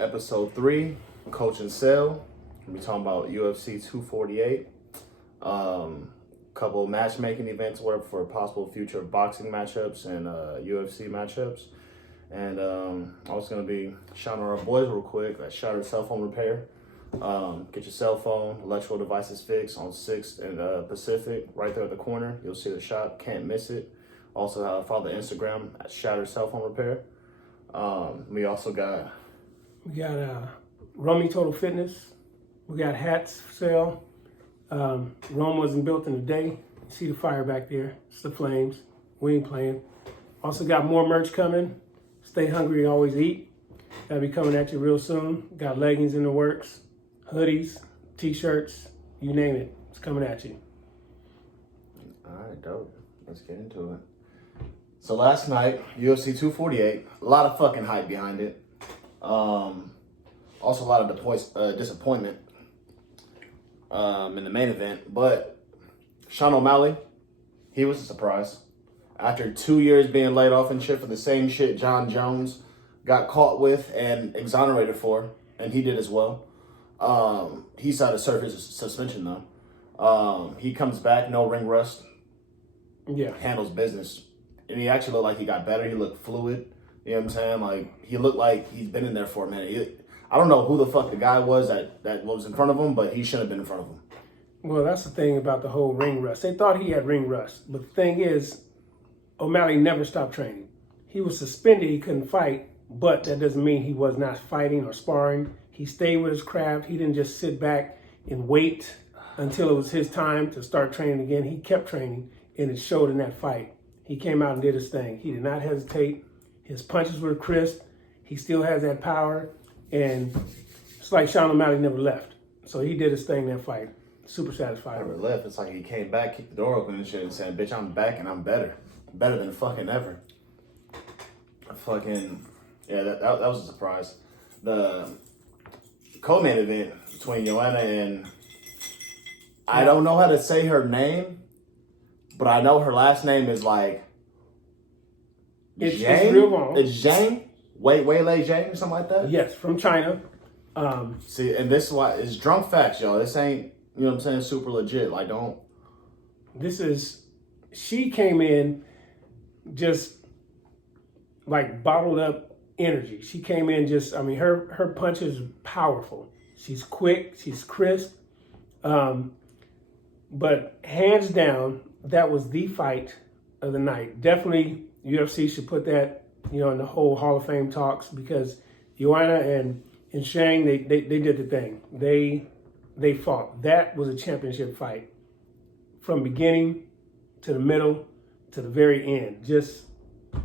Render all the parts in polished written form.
Episode 3, Coach and Sale. We'll be talking about UFC 248. Couple matchmaking events, whatever, for possible future boxing matchups and UFC matchups. And I was going to be shouting our boys real quick at Shattered Cell Phone Repair. Get your cell phone, electrical devices fixed on 6th and Pacific, right there at the corner. You'll see the shop, can't miss it. Also, follow the Instagram at Shattered Cell Phone Repair. We also got... We got Rummy Total Fitness. We got hats for sale. Rome wasn't built in a day. See the fire back there. It's the flames. We ain't playing. Also got more merch coming. Stay hungry, always eat. That'll be coming at you real soon. Got leggings in the works, hoodies, t-shirts, you name it. It's coming at you. All right, dope. Let's get into it. So last night, UFC 248, a lot of fucking hype behind it. Also a lot of disappointment in the main event, but Sean O'Malley, he was a surprise. After 2 years being laid off and shit for the same shit John Jones got caught with and exonerated for, and he did as well. He decided to serve his suspension though. He comes back, no ring rust. Yeah. Handles business. And he actually looked like he got better. He looked fluid. You know what I'm saying? Like, he looked like he's been in there for a minute. I don't know who the fuck the guy was that was in front of him, but he shouldn't have been in front of him. Well, that's the thing about the whole ring rust. They thought he had ring rust. But the thing is, O'Malley never stopped training. He was suspended. He couldn't fight, but that doesn't mean he was not fighting or sparring. He stayed with his craft. He didn't just sit back and wait until it was his time to start training again. He kept training, and it showed in that fight. He came out and did his thing. He did not hesitate. His punches were crisp. He still has that power. And it's like Sean O'Malley never left. So he did his thing in that fight. Super satisfied. Never left. It's like he came back, kicked the door open and shit and said, bitch, I'm back and I'm better. Better than fucking ever. That was a surprise. The co-main event between Joanna and... I don't know how to say her name, but I know her last name is like... It's real long. It's Zhang? Wei Lei Zhang or something like that? Yes, from China. See, and this is why it's drunk facts, y'all. This ain't, you know what I'm saying, super legit. Like, don't. She came in just like bottled up energy. She came in her punch is powerful. She's quick, she's crisp. But hands down, that was the fight of the night. Definitely UFC should put that, in the whole Hall of Fame talks, because Joanna and Shang, they did the thing. They fought. That was a championship fight. From beginning to the middle to the very end. Just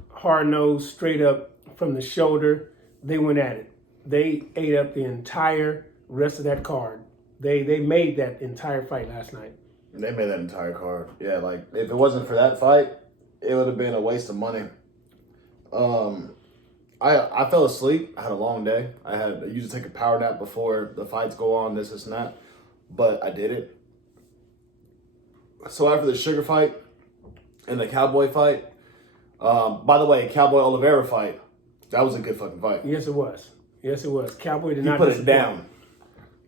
hard-nosed, straight up from the shoulder. They went at it. They ate up the entire rest of that card. They made that entire fight last night. They made that entire card. Yeah, like, if it wasn't for that fight, it would have been a waste of money. I fell asleep. I had a long day. I usually take a power nap before the fights go on, this and that. But I did it. So after the Sugar fight and the Cowboy fight, by the way, Cowboy Oliveira fight, that was a good fucking fight. Yes, it was. Cowboy did not put it down.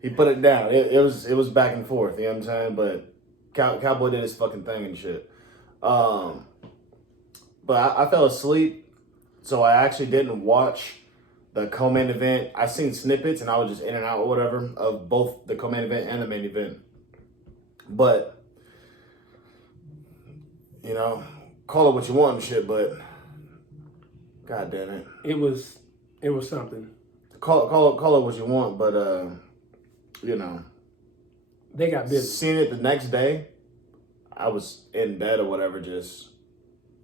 He put it down. It was back and forth, you know what I'm saying? But Cowboy did his fucking thing and shit. But I fell asleep. So I actually didn't watch the co-main event. I seen snippets and I was just in and out or whatever of both the co-main event and the main event. But, call it what you want and shit, but God damn it. It was something. Call it what you want, but they got busy. Seeing it the next day, I was in bed or whatever, just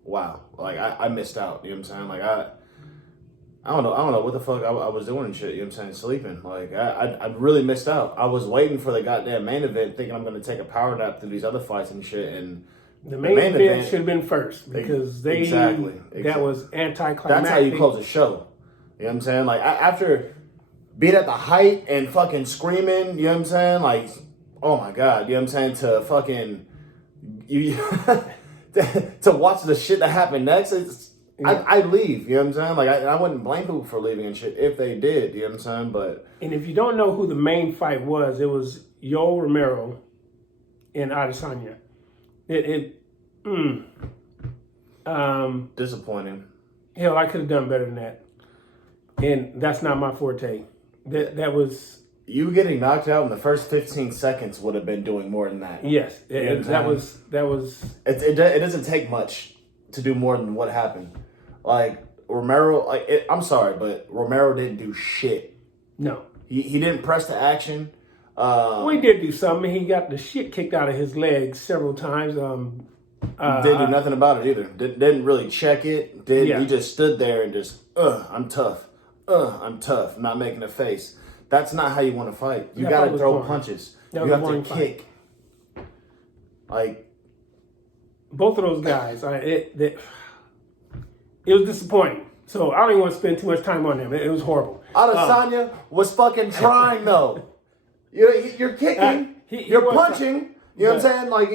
wow. Like, I missed out, you know what I'm saying? Like, I don't know what the fuck I was doing and shit, you know what I'm saying? Sleeping. Like, I really missed out. I was waiting for the goddamn main event, thinking I'm going to take a power nap through these other fights and shit, and the main event should have been first, because exactly. That was anticlimactic. That's how you close a show. You know what I'm saying? Like, after being at the height and fucking screaming, you know what I'm saying? Like, oh my God, you know what I'm saying? To fucking... to watch the shit that happened next, I'd leave. You know what I'm saying? Like I wouldn't blame people for leaving and shit if they did. You know what I'm saying? But if you don't know who the main fight was, it was Yoel Romero and Adesanya. Disappointing. Hell, I could have done better than that, and that's not my forte. That was. You getting knocked out in the first 15 seconds would have been doing more than that. Yes, that was. It doesn't take much to do more than what happened. Like Romero, I'm sorry, but Romero didn't do shit. No, he didn't press the action. Well, he did do something. He got the shit kicked out of his legs several times. Didn't do nothing about it either. Didn't really check it. He just stood there and just, I'm tough. I'm tough. Not making a face. That's not how you want to fight. You got to throw punches. You have to kick. Like both of those guys, it was disappointing. So I don't even want to spend too much time on them. It was horrible. Adesanya was fucking trying though. You're kicking. You're punching. You know what I'm saying? Like,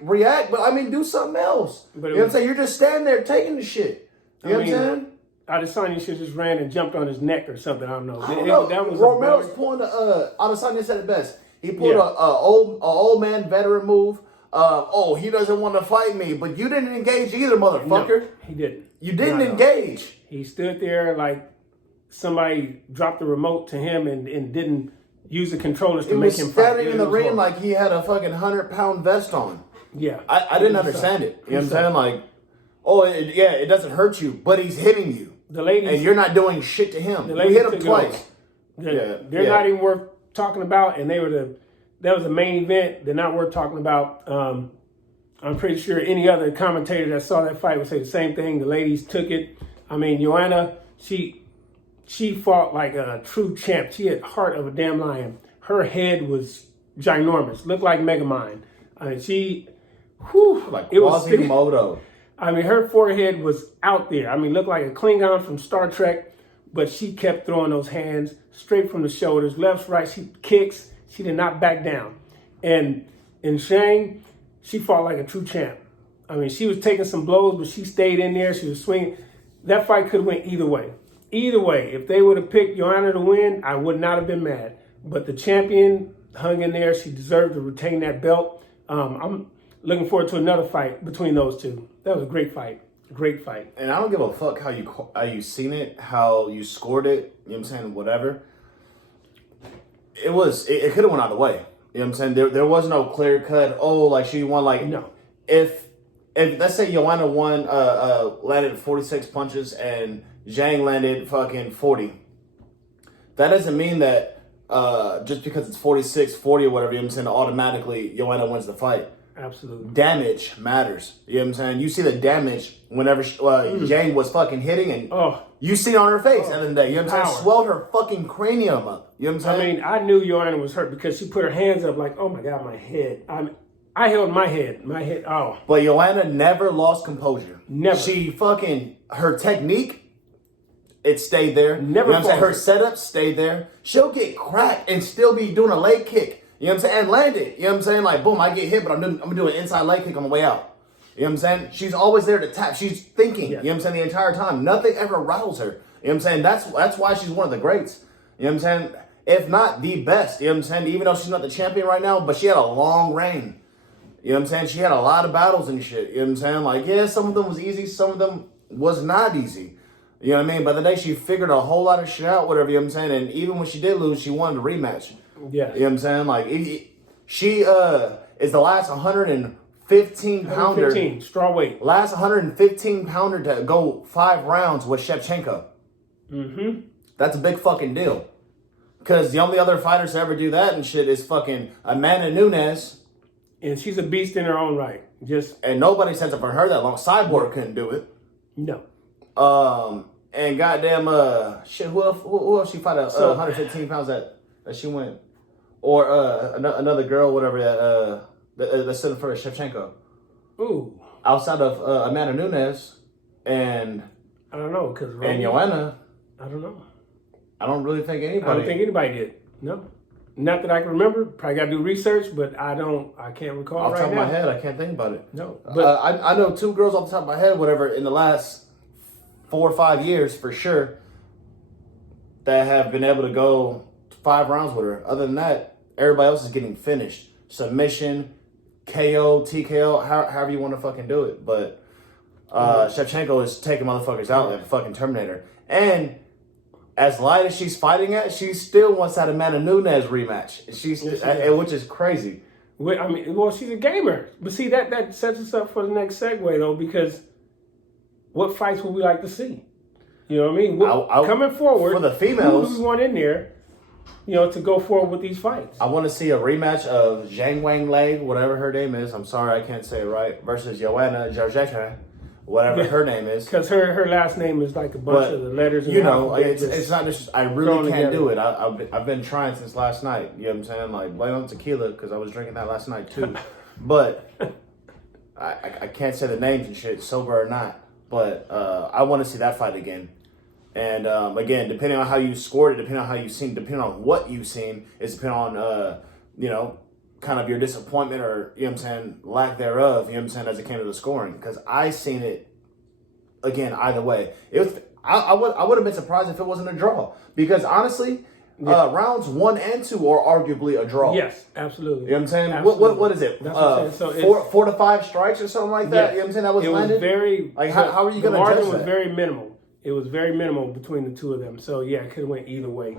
react, but I mean, do something else. You know what I'm saying? You're just standing there taking the shit. You know what I'm saying? Adesanya should just ran and jumped on his neck or something. I don't know. That was Romero's pulling Adesanya said it best. He pulled a old man veteran move. He doesn't want to fight me, but you didn't engage either, motherfucker. No, he didn't. You didn't engage. He stood there like somebody dropped the remote to him and didn't use the controllers to make him fight. Standing in the ring like he had a fucking 100-pound vest on. Yeah. I didn't understand it. You know what I'm saying? Like, it doesn't hurt you, but he's hitting you. The ladies, and you're not doing shit to him. You hit him twice. They're not even worth talking about, and that was the main event. They're not worth talking about. I'm pretty sure any other commentator that saw that fight would say the same thing. The ladies took it. I mean, Joanna, she fought like a true champ. She had heart of a damn lion. Her head was ginormous. Looked like Megamind. I mean, like Quasimodo. I mean, her forehead was out there. I mean, looked like a Klingon from Star Trek, but she kept throwing those hands straight from the shoulders, left, right. She kicks. She did not back down. And in Shang, she fought like a true champ. I mean, she was taking some blows, but she stayed in there. She was swinging. That fight could have went either way. Either way, if they would have picked Joanna to win, I would not have been mad. But the champion hung in there. She deserved to retain that belt. I'm looking forward to another fight between those two. That was a great fight. Great fight. And I don't give a fuck how you seen it, how you scored it, you know what I'm saying, whatever. It could have went either way. You know what I'm saying? There was no clear cut, like she won, like, no. If let's say Joanna won, landed 46 punches and Zhang landed fucking 40. That doesn't mean that just because it's 46, 40 or whatever, you know what I'm saying, automatically Joanna wins the fight. Absolutely. Damage matters. You know what I'm saying? You see the damage whenever Zhang was fucking hitting and you see it on her face at the end of the day. You know what I'm saying? Swelled her fucking cranium up. You know what I'm saying? I mean, I knew Joanna was hurt because she put her hands up like, oh my God, my head. I held my head. But Joanna never lost composure. Never. She her technique, it stayed there. Never. You know what I'm saying? Her setup stayed there. She'll get cracked and still be doing a leg kick. You know what I'm saying? And land it. You know what I'm saying? Like, boom, I get hit, but I'm doing an inside leg kick on the way out. You know what I'm saying? She's always there to tap. She's thinking, you know what I'm saying, the entire time. Nothing ever rattles her. You know what I'm saying? That's why she's one of the greats. You know what I'm saying? If not the best. You know what I'm saying? Even though she's not the champion right now, but she had a long reign. You know what I'm saying? She had a lot of battles and shit. You know what I'm saying? Like, yeah, some of them was easy. Some of them was not easy. You know what I mean? By the day, she figured a whole lot of shit out, whatever, you know what I'm saying? And even when she did lose, she wanted a rematch. Yeah. You know what I'm saying? Like, she is the last 115 pounder. 115, straw weight. Last 115 pounder to go 5 rounds with Shevchenko. Mm-hmm. That's a big fucking deal. Because the only other fighters to ever do that and shit is fucking Amanda Nunes. And she's a beast in her own right. And nobody sent up for her that long. Cyborg couldn't do it. No. And goddamn, who else she fought at 115 pounds that she went? Or another girl, whatever, that stood for Shevchenko. Ooh. Outside of Amanda Nunes and... I don't know, because... And Joanna. I don't know. I don't really think anybody... I don't think anybody did. No. Not that I can remember. Probably got to do research, but I can't recall off right now. Off the top of my head, I can't think about it. No. But I know 2 girls off the top of my head, whatever, in the last 4 or 5 years for sure that have been able to go 5 rounds with her. Other than that, everybody else is getting finished. Submission, KO, TKO, however you want to fucking do it. But Shevchenko is taking motherfuckers out like a fucking Terminator. And as light as she's fighting at, she still wants that Amanda Nunes rematch. Which is crazy. I mean, well, she's a gamer. But see, that sets us up for the next segue, though, because what fights would we like to see? You know what I mean? Coming forward, for the females, who do we want in there, to go forward with these fights? I want to see a rematch of Zhang Wang Lei, whatever her name is. I'm sorry, I can't say it right. Versus Joanna Jędrzejczyk, whatever her name is. Because her last name is like a bunch of the letters. And it's not just. I really can't do it. I've been trying since last night. You know what I'm saying? Like, blame on tequila because I was drinking that last night too. But I can't say the names and shit, sober or not. But I want to see that fight again. And again, depending on how you scored it, depending on how you've seen, depending on what you've seen, is depending on, kind of your disappointment or, lack thereof, as it came to the scoring. Because I seen it, again, either way. I would have been surprised if it wasn't a draw. Because honestly, rounds 1 and 2 are arguably a draw. Yes, absolutely. You know what I'm saying? What is it? That's what I'm saying. So 4 to 5 strikes or something like that? Yeah. You know what I'm saying? That was landed? Very... Like, how are you going to judge that? The margin was very minimal. It was very minimal between the two of them. So, yeah, it could have went either way.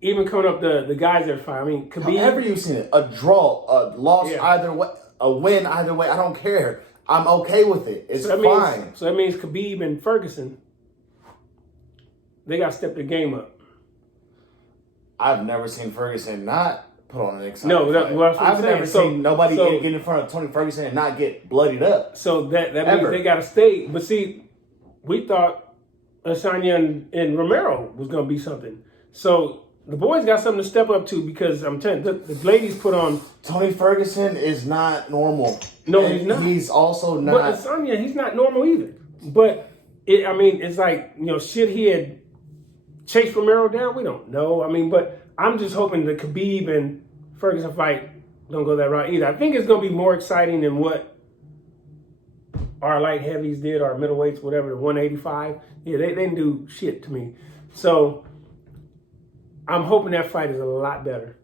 Even coming up the guys that fight. I mean, Khabib... However you've seen it. A draw, a loss either way, a win either way. I don't care. I'm okay with it. It's fine. So that means Khabib and Ferguson, they got to step their game up. I've never seen Ferguson not put on an exciting fight. I've never seen nobody get in front of Tony Ferguson and not get bloodied up. So that means they got to stay. But see... We thought Adesanya and Romero was going to be something. So the boys got something to step up to because I'm telling you, the ladies put on... Tony Ferguson is not normal. No, he's not. He's also not... But Adesanya, he's not normal either. But, it's like, should he have chased Romero down? We don't know. But I'm just hoping the Khabib and Ferguson fight don't go that route either. I think it's going to be more exciting than what our light heavies did, our middleweights, whatever, 185. Yeah, they didn't do shit to me. So I'm hoping that fight is a lot better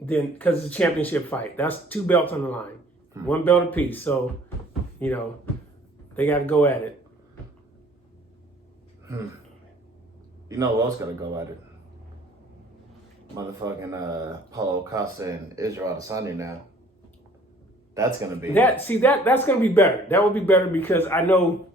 than, because it's a championship fight. That's 2 belts on the line, 1 belt apiece. So, they got to go at it. You know who else got to go at it? Motherfucking Paulo Costa and Israel Adesanya now. That's going to be... That's going to be better. That would be better because I know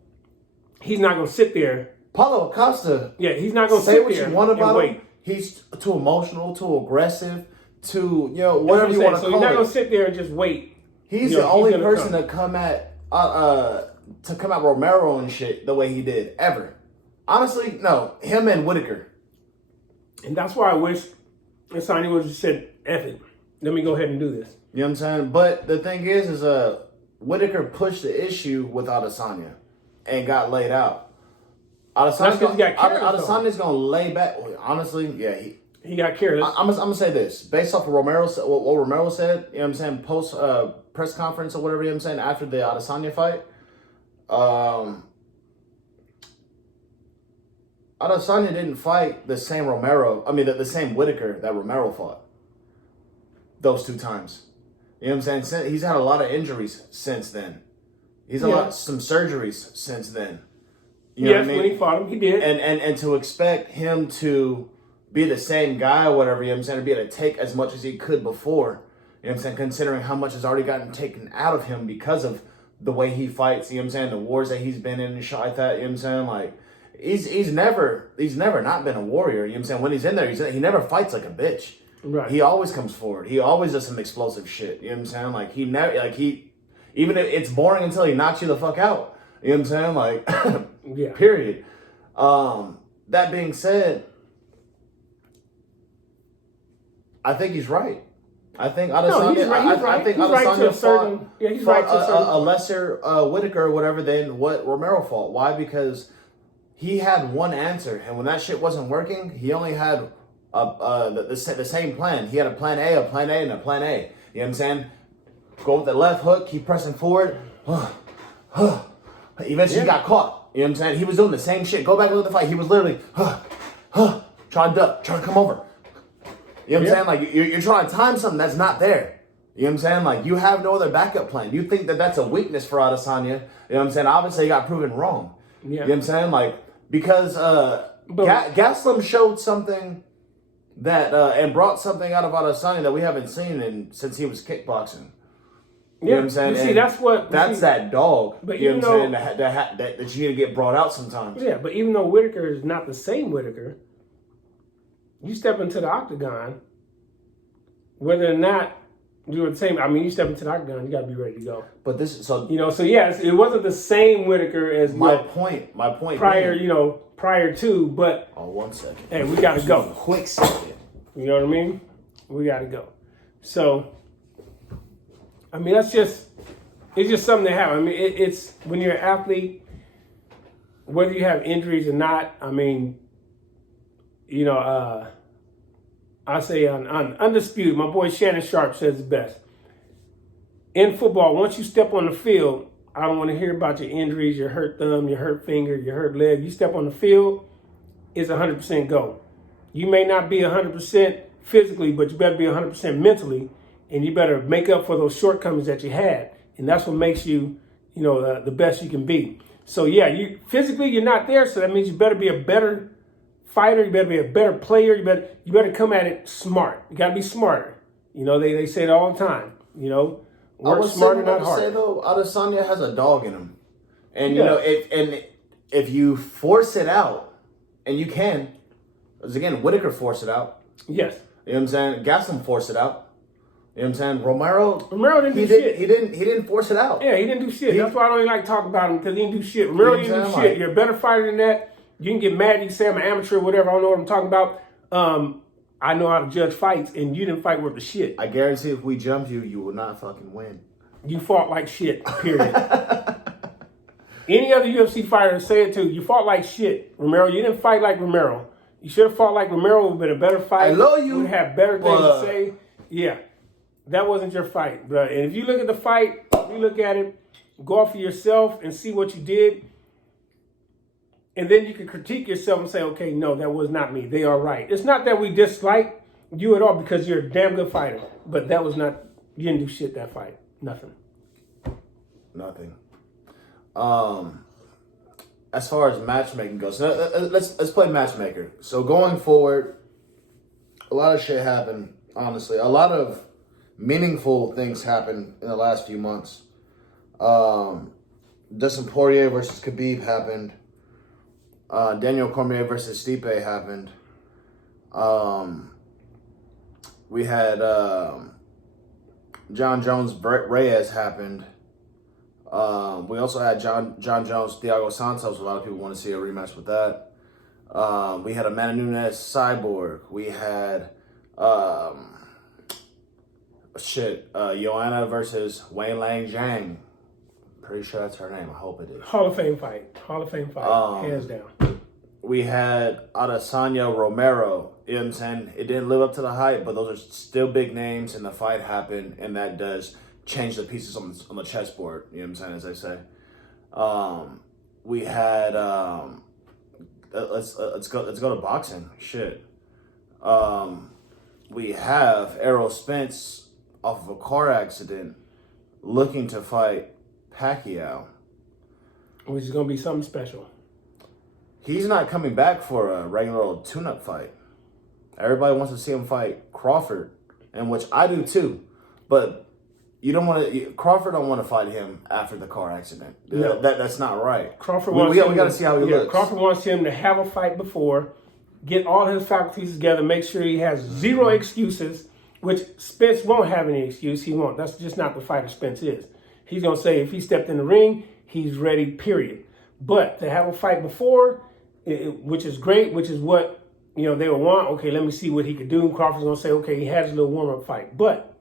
he's not going to sit there. Paulo Costa... Yeah, he's not going to sit there. Say what you want about him. He's too emotional, too aggressive, too, whatever you want to call it. So he's not going to sit there and just wait. He's the only person to come at Romero and shit the way he did, ever. Honestly, no. Him and Whitaker. And that's why I wish Adesanya would have just said, F it. Let me go ahead and do this. You know what I'm saying? But the thing is Whitaker pushed the issue with Adesanya and got laid out. Adesanya's going to lay back. Honestly, yeah. He got careless. I'm going to say this. Based off of what Romero said, you know what I'm saying, post press conference or whatever, you know what I'm saying, after the Adesanya fight, Adesanya didn't fight the same the same Whitaker that Romero fought. Those 2 times. You know what I'm saying? He's had a lot of injuries since then. He's had some surgeries since then. You know what I mean? When he fought him, he did. And to expect him to be the same guy or whatever, you know what I'm saying, to be able to take as much as he could before, you know what I'm saying, considering how much has already gotten taken out of him because of the way he fights, you know what I'm saying, the wars that he's been in and shit like that, you know what I'm saying, like, he's never not been a warrior, you know what I'm saying, when he's in there, he never fights like a bitch. Right. He always comes forward. He always does some explosive shit. You know what I'm saying? Like, even if it's boring until he knocks you the fuck out. You know what I'm saying? Like, yeah. Period. That being said, I think he's right. I think Adesanya. He's right. I think Adesanya fought a lesser Whitaker or whatever than what Romero fought. Why? Because he had one answer, and when that shit wasn't working, he only had the same plan. He had a plan A, and a plan A. You know what I'm saying? Go with the left hook, keep pressing forward. Eventually he got caught. You know what I'm saying? He was doing the same shit. Go back and look at the fight. He was literally, trying to duck, trying to come over. You know what I'm saying? Like, you're trying to time something that's not there. You know what I'm saying? Like, you have no other backup plan. You think that that's a weakness for Adesanya. You know what I'm saying? Obviously, he got proven wrong. Yeah. You know what I'm saying? Like, because Gaslam showed something that, and brought something out of Adesanya that we haven't seen since he was kickboxing. You know what I'm saying? See, that's that dog. But you know what I'm saying? That you need to get brought out sometimes. Yeah, but even though Whitaker is not the same Whitaker, you step into the octagon, whether or not you're the same. I mean, you step into the octagon, you got to be ready to go. But this, so yes, it wasn't the same Whitaker as my point. Prior, prior to, but 1 second. Hey, we got to go. Quick second. You know what I mean? We got to go. So, I mean, it's just something that happens. I mean, it's when you're an athlete, whether you have injuries or not. I mean, I say on Undisputed, my boy Shannon Sharp says it best. In football, once you step on the field, I don't want to hear about your injuries, your hurt thumb, your hurt finger, your hurt leg. You step on the field, it's 100% go. You may not be 100% physically, but you better be 100% mentally, and you better make up for those shortcomings that you had. And that's what makes you, the best you can be. So, yeah, you're not there, so that means you better be a better fighter, you better be a better player, you better come at it smart. You gotta be smarter. They say it all the time. Work smarter, not harder. I would say though, Adesanya has a dog in him, and if you force it out, and you can, because again, Whitaker forced it out. Yes. You know what I'm saying? Gaslam forced it out. You know what I'm saying? Romero didn't do shit. He didn't force it out. Yeah, he didn't do shit. That's why I don't even like to talk about him, because he didn't do shit. Romero didn't do shit. You're a better fighter than that. You can get mad. You can say I'm an amateur or whatever. I don't know what I'm talking about. I know how to judge fights, and you didn't fight worth the shit. I guarantee if we jumped you, you will not fucking win. You fought like shit, period. Any other UFC fighter say it too. You fought like shit. Romero, you didn't fight like Romero. You should have fought like Romero. It would have been a better fight. I love you. You would have better things to say. Yeah. That wasn't your fight, bro. And if you look at the fight, you look at it, go off of yourself and see what you did. And then you can critique yourself and say, okay, no, that was not me. They are right. It's not that we dislike you at all, because you're a damn good fighter. But that was not, you didn't do shit that fight. Nothing. As far as matchmaking goes, let's play matchmaker. So going forward, a lot of shit happened, honestly. A lot of meaningful things happened in the last few months. Dustin Poirier versus Khabib happened. Daniel Cormier versus Stipe happened. We had John Jones Reyes happened. We also had John Jones Thiago Santos. A lot of people want to see a rematch with that. We had Amanda Nunes Cyborg. We had Joanna versus Wei Lang Zhang. Pretty sure that's her name. I hope it is. Hall of Fame fight. Hands down. We had Adesanya Romero. You know what I'm saying? It didn't live up to the hype, but those are still big names, and the fight happened, and that does change the pieces on the chessboard. You know what I'm saying, as I say. We had let's go to boxing. Shit. We have Errol Spence off of a car accident looking to fight Pacquiao, which is gonna be something special. He's not coming back for a regular old tune-up fight. Everybody wants to see him fight Crawford, and which I do too. But you don't want to. Crawford don't want to fight him after the car accident. No. That's not right. Crawford we got to see how he looks. Crawford wants him to have a fight before, get all his faculties together, make sure he has zero excuses. Which Spence won't have any excuse. He won't. That's just not the fighter Spence is. He's gonna say if he stepped in the ring, he's ready. Period. But to have a fight before, which is great, which is what they would want. Okay, let me see what he could do. Crawford's gonna say, okay, he has a little warm-up fight. But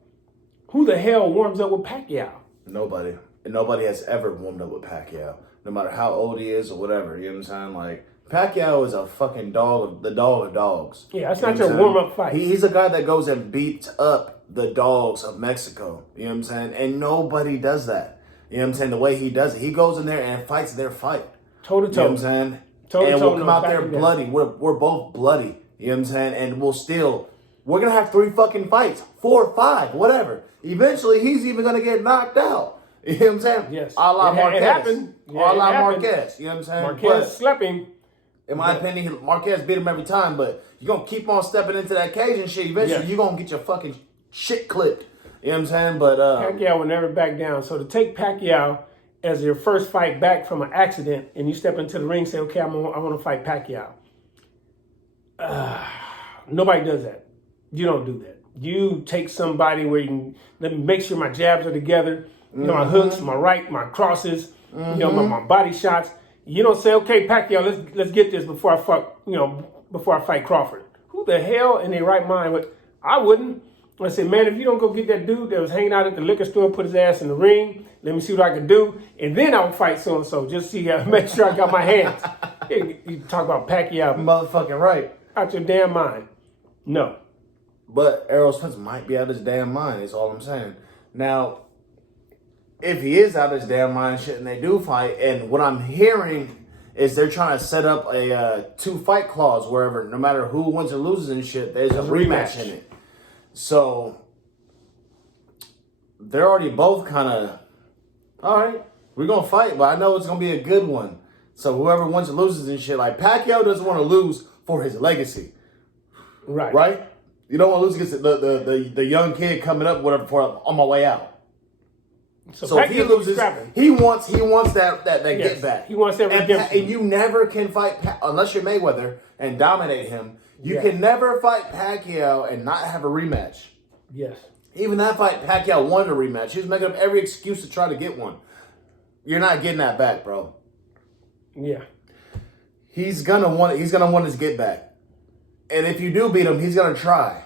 who the hell warms up with Pacquiao? Nobody. And nobody has ever warmed up with Pacquiao, no matter how old he is or whatever. You know what I'm saying? Like, Pacquiao is a fucking dog, the dog of dogs. Yeah, that's not your warm-up fight. He's a guy that goes and beats up the dogs of Mexico. You know what I'm saying? And nobody does that. You know what I'm saying? The way he does it. He goes in there and fights their fight. Toe to You know what I'm toe. saying? Toe to And toe, we'll come no, out back there and down. bloody. We're both bloody. You know what I'm saying? And we're going to have 3 fucking fights. 4 or 5, whatever. Eventually, he's even going to get knocked out. You know what I'm saying? Yes. A la It Marquez. happened. Yeah, A la it happened. Marquez. You know what I'm saying? Marquez slept him. In my opinion, Marquez beat him every time, but you're going to keep on stepping into that cage and shit. Eventually, you're going to get your fucking shit clipped. You know what I'm saying? But Pacquiao will never back down. So to take Pacquiao as your first fight back from an accident and you step into the ring and say, okay, I want to fight Pacquiao. Nobody does that. You don't do that. You take somebody where you can, let me make sure my jabs are together, you know, my hooks, my right, my crosses, you know, my body shots. You don't say, okay, Pacquiao, let's get this before I fight Crawford. Who the hell in their right mind would? I wouldn't. I said, man, if you don't go get that dude that was hanging out at the liquor store, put his ass in the ring, let me see what I can do, and then I'll fight so-and-so. Just see, make sure I got my hands. You talk about Pacquiao. motherfucking right. Out your damn mind. No. But Errol Spence might be out of his damn mind, is all I'm saying. Now, if he is out of his damn mind and shit and they do fight, and what I'm hearing is they're trying to set up a 2-fight clause wherever, no matter who wins or loses and shit, there's a rematch in it. So, they're already both kind of, all right, we're going to fight, but I know it's going to be a good one. So, whoever wins or loses and shit, like Pacquiao doesn't want to lose for his legacy. Right. Right? You don't want to lose against the young kid coming up, whatever, for on my way out. So if he loses, he wants that get back. He wants that redemption. And you never can fight unless you're Mayweather and dominate him. You can never fight Pacquiao and not have a rematch. Yes. Even that fight, Pacquiao won a rematch. He was making up every excuse to try to get one. You're not getting that back, bro. Yeah. He's gonna want his get back. And if you do beat him, he's gonna try.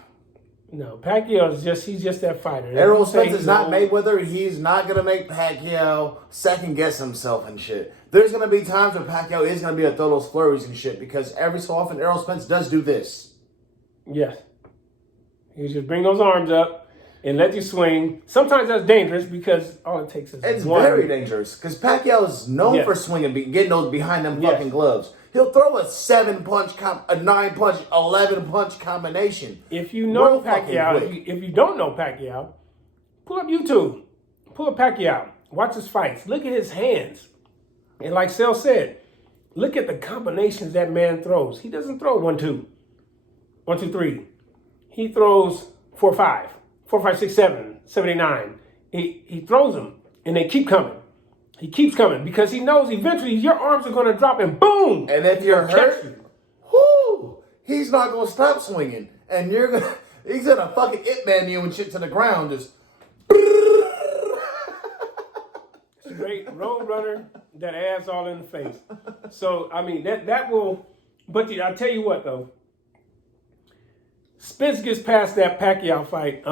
No, Pacquiao is he's just that fighter. Errol Spence is not Mayweather. He's not going to make Pacquiao second guess himself and shit. There's going to be times where Pacquiao is going to be a throw those flurries and shit because every so often Errol Spence does do this. Yes. He just bring those arms up and let you swing. Sometimes that's dangerous because all it takes is It's one. very dangerous because Pacquiao is known for swinging, getting those behind them fucking gloves. He'll throw a 7-punch, a 9-punch, 11-punch combination. If you know Pacquiao, if you don't know Pacquiao, pull up YouTube. Pull up Pacquiao. Watch his fights. Look at his hands. And like Sel said, look at the combinations that man throws. He doesn't throw 1-2, 1-2-3. He throws 4-5, 4-5, 6-7, 7-8, 9. He throws them, and they keep coming. He keeps coming because he knows eventually your arms are going to drop and boom. And if you're hurt, whoo, he's not going to stop swinging. And he's going to fucking it-man you and shit to the ground. Just. Straight road runner, that ass all in the face. So, I mean, that will, but I tell you what though, Spence gets past that Pacquiao fight.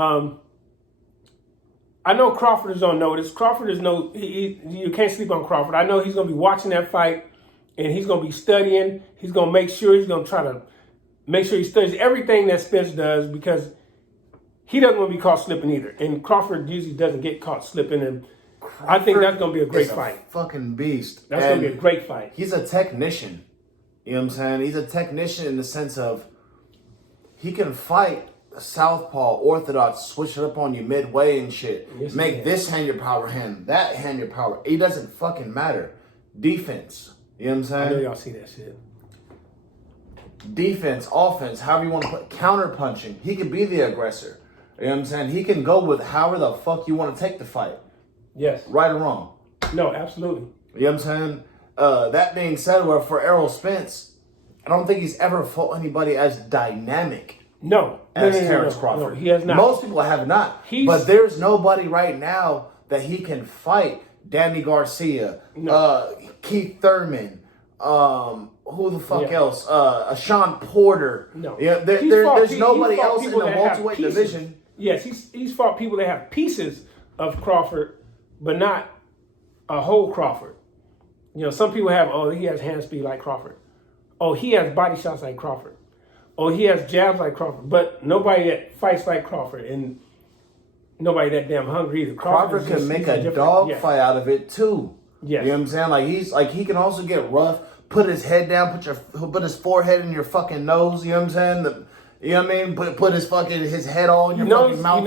I know Crawford is on notice. Crawford is you can't sleep on Crawford. I know he's going to be watching that fight and he's going to be studying. He's going to make sure, he's going to try to make sure he studies everything that Spence does because he doesn't want to be caught slipping either. And Crawford usually doesn't get caught slipping. And I think that's going to be a great fight. Fucking beast. That's going to be a great fight. He's a technician. You know what I'm saying? He's a technician in the sense of he can fight southpaw, orthodox, switch it up on you midway and shit. Yes, make this hand your power hand, that hand your power. It doesn't fucking matter. Defense. You know what I'm saying? I know y'all see that shit. Defense, offense, however you want to put counter punching. He can be the aggressor. You know what I'm saying? He can go with however the fuck you want to take the fight. Yes. Right or wrong. No, absolutely. You know what I'm saying? That being said, well, for Errol Spence, I don't think he's ever fought anybody as dynamic. No. As Terrence Crawford. No, he has not. Most people have not. But there's nobody right now that he can fight. Danny Garcia, Keith Thurman, who the fuck else? Sean Porter. No. Yeah, there's nobody else in the welterweight division. Yes, he's fought people that have pieces of Crawford, but not a whole Crawford. You know, some people have, he has hand speed like Crawford. Oh, he has body shots like Crawford. Oh, he has jabs like Crawford, but nobody that fights like Crawford, and nobody that damn hungry either. Crawford can make a dog fight out of it too. Yes. You know what I'm saying? Like he can also get rough, put his head down, put his forehead in your fucking nose, you know what I'm saying? You know what I mean? Put his head all in your fucking mouth.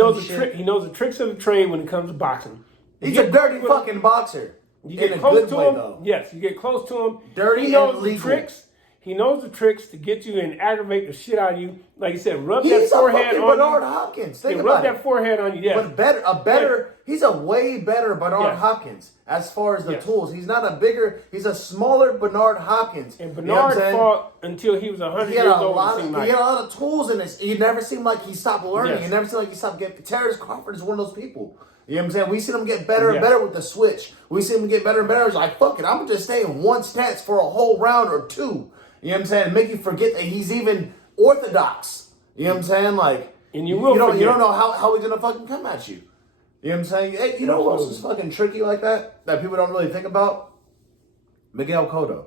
He knows the tricks of the trade when it comes to boxing. He's a dirty fucking boxer. You get in a close good to way, him. though. Yes, you get close to him. Dirty he knows and the legal. tricks. He knows the tricks to get you and aggravate the shit out of you. Like you said, rub that He's a forehead fucking on Bernard you. Hopkins. Yeah, Think rub about that it. forehead on you. Yeah, But he's a way better Bernard Yes. Hopkins as far as the Yes. tools. He's a smaller Bernard Hopkins. And You know what I'm Bernard saying? fought until he was 100 He years had a old. lot. It seemed He like. had a lot of tools in this. He never seemed like he stopped learning. Yes. He never seemed like he stopped getting. Terrence Crawford is one of those people. You know what I'm saying? We see him get better and Yes. better with the switch. We see him get better and better. He's like, fuck it, I'm gonna just stay in one stance for a whole round or two. You know what I'm saying? And make you forget that he's even orthodox. You know what I'm saying? Like, And you don't forget. know how he's gonna fucking come at you. You know what I'm saying? Hey, you know who else is fucking tricky like that people don't really think about? Miguel Cotto.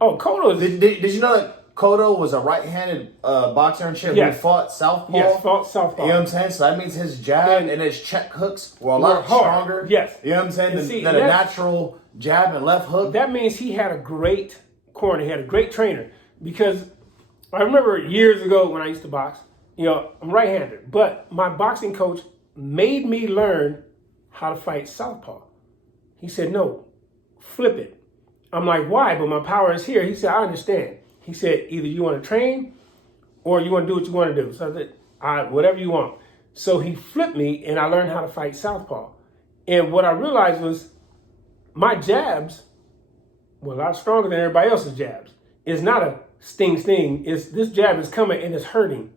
Oh, Cotto is. Did you know that Cotto was a right-handed boxer and shit Yes. who fought southpaw? Yes, fought southpaw. You know what I'm saying? So that means his jab and his check hooks were a lot hard. stronger. Yes. You know what I'm saying? And see, Than a natural jab and left hook. That means he had a great corner. He had a great trainer. Because I remember years ago when I used to box, I'm right-handed, but my boxing coach made me learn how to fight southpaw. He said, no, flip it. I'm like, why? But my power is here. He said, I understand. He said, either you want to train or you want to do what you want to do. So I said, whatever you want. So he flipped me and I learned how to fight southpaw. And what I realized was my jabs were a lot stronger than everybody else's jabs. It's not a sting. This jab is coming and it's hurting.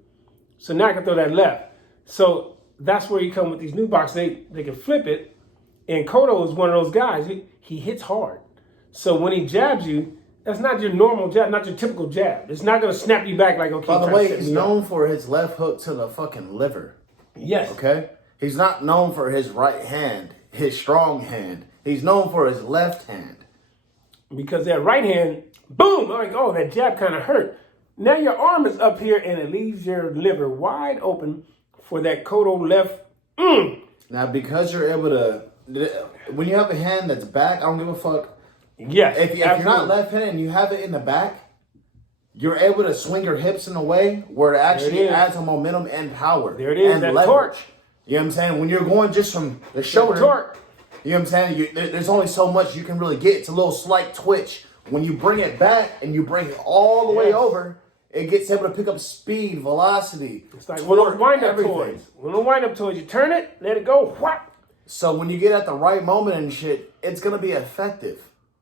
So now I can throw that left. So that's where you come with these new boxers. They can flip it. And Cotto is one of those guys. He hits hard. So when he jabs you, that's not your normal jab, not your typical jab. It's not going to snap you back like, okay. By the way, he's known for his left hook to the fucking liver. Yes. Okay? He's not known for his right hand, his strong hand. He's known for his left hand. Because that right hand, boom, like, oh, that jab kind of hurt. Now your arm is up here and it leaves your liver wide open for that Cotto left. Now, because you're able to, when you have a hand that's back, I don't give a fuck. Yes. If you're not left-handed and you have it in the back, you're able to swing your hips in a way where it actually adds a momentum and power. There it is, and that leverage. torque. You know what I'm saying? When you're going just from the shoulder, torque. you know what I'm saying? There's only so much you can really get. It's a little slight twitch. When you bring it back and you bring it all the way over, it gets able to pick up speed, velocity. It's like one of those wind-up toys. One of those wind-up toys, you turn it, let it go, whap. So when you get at the right moment and shit, it's going to be effective.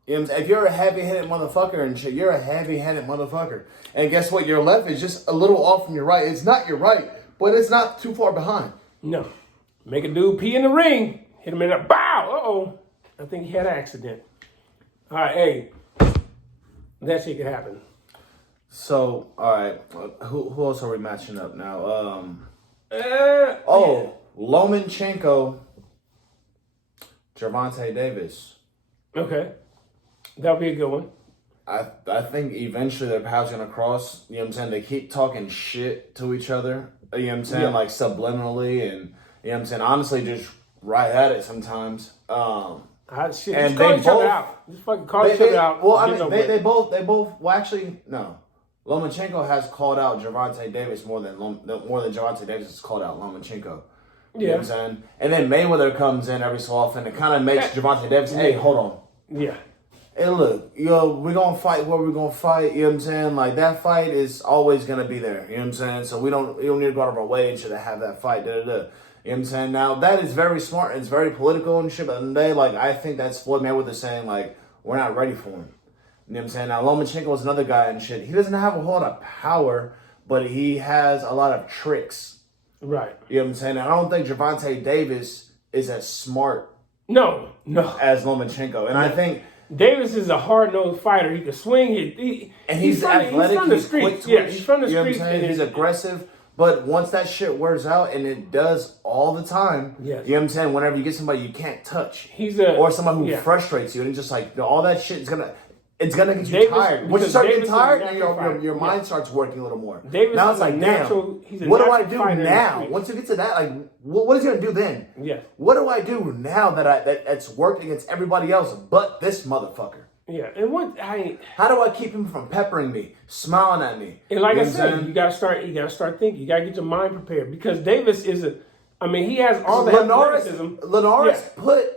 You know what I'm saying? If you're a heavy-handed motherfucker and shit, you're a heavy-handed motherfucker. And guess what? Your left is just a little off from your right. It's not your right, but it's not too far behind. No. Make a dude pee in the ring. Hit him in the bow. Uh-oh. I think he had an accident. All right, hey. That shit could happen. So, all right. Who else are we matching up now? Lomachenko, Gervonta Davis. Okay. That'll be a good one. I think eventually their paths going to cross. You know what I'm saying? They keep talking shit to each other. You know what I'm saying? Yeah. Like subliminally and, you know what I'm saying? Honestly, just right at it sometimes. Shit, And just call they each other both- out. Just fucking call each other out. Well, I Get mean, over it. they both, well, actually, no. Lomachenko has called out Gervonta Davis more than Gervonta Davis has called out Lomachenko. You know what I'm saying? And then Mayweather comes in every so often and kind of makes Gervonta Davis, hey, hold on. Yeah. Hey, look, we're going to fight where we're going to fight. You know what I'm saying? Like, that fight is always going to be there. You know what I'm saying? So we don't need to go out of our way and shit to have that fight. You know what I'm saying? Now, that is very smart and it's very political and shit. But at the end of the day, like, I think that's Floyd Mayweather saying, like, we're not ready for him. You know what I'm saying? Now, Lomachenko is another guy and shit. He doesn't have a whole lot of power, but he has a lot of tricks. Right. You know what I'm saying? I don't think Gervonta Davis is as smart No. as Lomachenko. And I think Davis is a hard-nosed fighter. He can swing. he's athletic. He's from the He's quick streets. twitch. Yeah, he's from the You know what I'm streets. saying? He's aggressive. But once that shit wears out, and it does all the time, Yes. you know what I'm saying? Whenever you get somebody you can't touch, He's a or someone who yeah. frustrates you, and it's just like all that shit is gonna. it's gonna get you Davis, tired. Once you start Davis getting is a tired, natural fighter. your mind starts working a little more. Davis now is it's like, a damn, natural. He's a what do I natural do fighter in the now? street. Once you get to that, like, what is he gonna do then? Yeah. What do I do now that's worked against everybody else but this motherfucker? Yeah, and how do I keep him from peppering me, smiling at me? And like you I said, you gotta start thinking. You gotta get your mind prepared because Davis is he has all the athleticism. Linares put